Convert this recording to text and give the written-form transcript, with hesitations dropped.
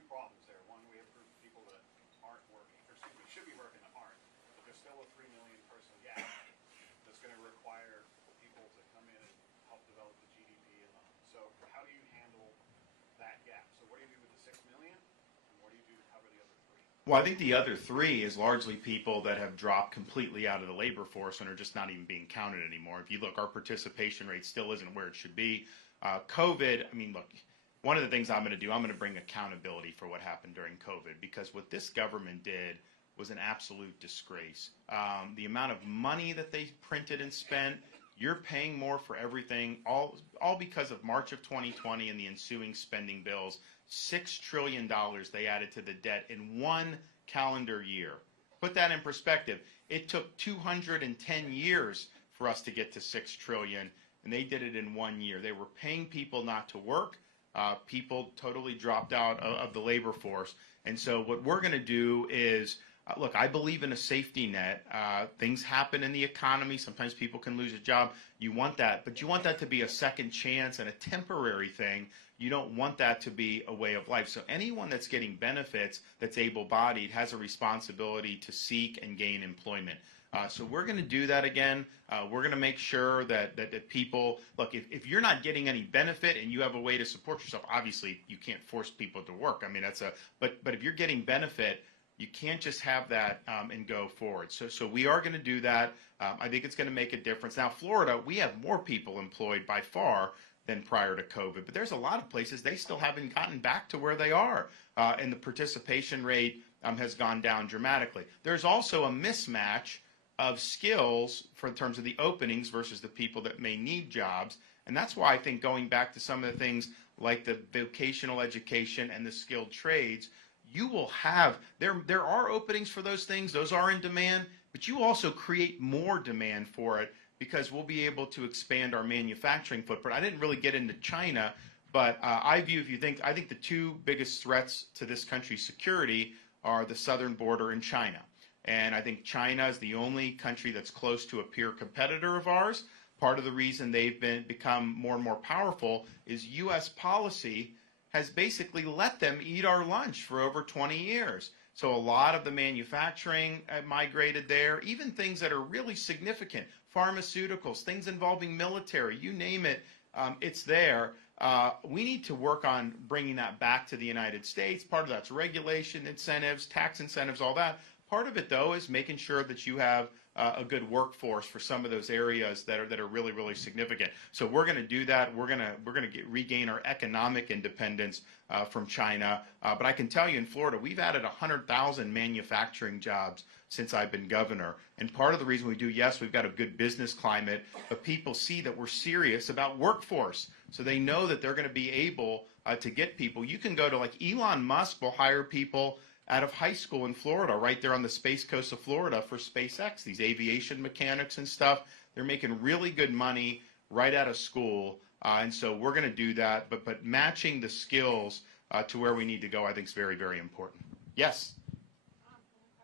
two problems there. One, we have a group of people that aren't working, or excuse me, should be working that aren't, but there's still a 3 million person gap that's going to require people to come in and help develop the GDP. So how do you handle that gap? So what do you do with the 6 million, and what do you do to cover the other 3? Well, I think the other 3 is largely people that have dropped completely out of the labor force and are just not even being counted anymore. If you look, our participation rate still isn't where it should be. COVID, I mean, look, one of the things I'm going to do, I'm going to bring accountability for what happened during COVID, because what this government did was an absolute disgrace. The amount of money that they printed and spent, you're paying more for everything, all because of March of 2020 and the ensuing spending bills. $6 trillion they added to the debt in 1 calendar year. Put that in perspective. It took 210 years for us to get to $6 trillion, and they did it in 1 year. They were paying people not to work. People totally dropped out of the labor force. And so what we're going to do is, look, I believe in a safety net. Things happen in the economy. Sometimes people can lose a job. You want that, but you want that to be a second chance and a temporary thing. You don't want that to be a way of life. So anyone that's getting benefits that's able-bodied has a responsibility to seek and gain employment. So we're going to do that again. We're going to make sure that people, look, if you're not getting any benefit and you have a way to support yourself, obviously you can't force people to work. I mean, but if you're getting benefit, you can't just have that and go forward. So we are going to do that. I think it's going to make a difference. Now, Florida, we have more people employed by far than prior to COVID, but there's a lot of places they still haven't gotten back to where they are, and the participation rate has gone down dramatically. There's also a mismatch of skills in terms of the openings versus the people that may need jobs, and that's why I think going back to some of the things like the vocational education and the skilled trades, you will have, there are openings for those things, those are in demand, but you also create more demand for it because we'll be able to expand our manufacturing footprint. I didn't really get into China, but I think the 2 biggest threats to this country's security are the southern border and China. And I think China is the only country that's close to a peer competitor of ours. Part of the reason they've become more and more powerful is U.S. policy has basically let them eat our lunch for over 20 years. So a lot of the manufacturing migrated there, even things that are really significant, pharmaceuticals, things involving military, you name it, it's there. We need to work on bringing that back to the United States. Part of that's regulation, incentives, tax incentives, all that. Part of it, though, is making sure that you have a good workforce for some of those areas that are really, really significant. So we're going to do that. We're going to regain our economic independence from China. But I can tell you in Florida, we've added 100,000 manufacturing jobs since I've been governor. And part of the reason we do, yes, we've got a good business climate, but people see that we're serious about workforce. So they know that they're going to be able to get people. You can go to, like, Elon Musk will hire people out of high school in Florida, right there on the Space Coast of Florida for SpaceX, these aviation mechanics and stuff. They're making really good money right out of school, and so we're going to do that. But matching the skills to where we need to go, I think, is very, very important. Yes?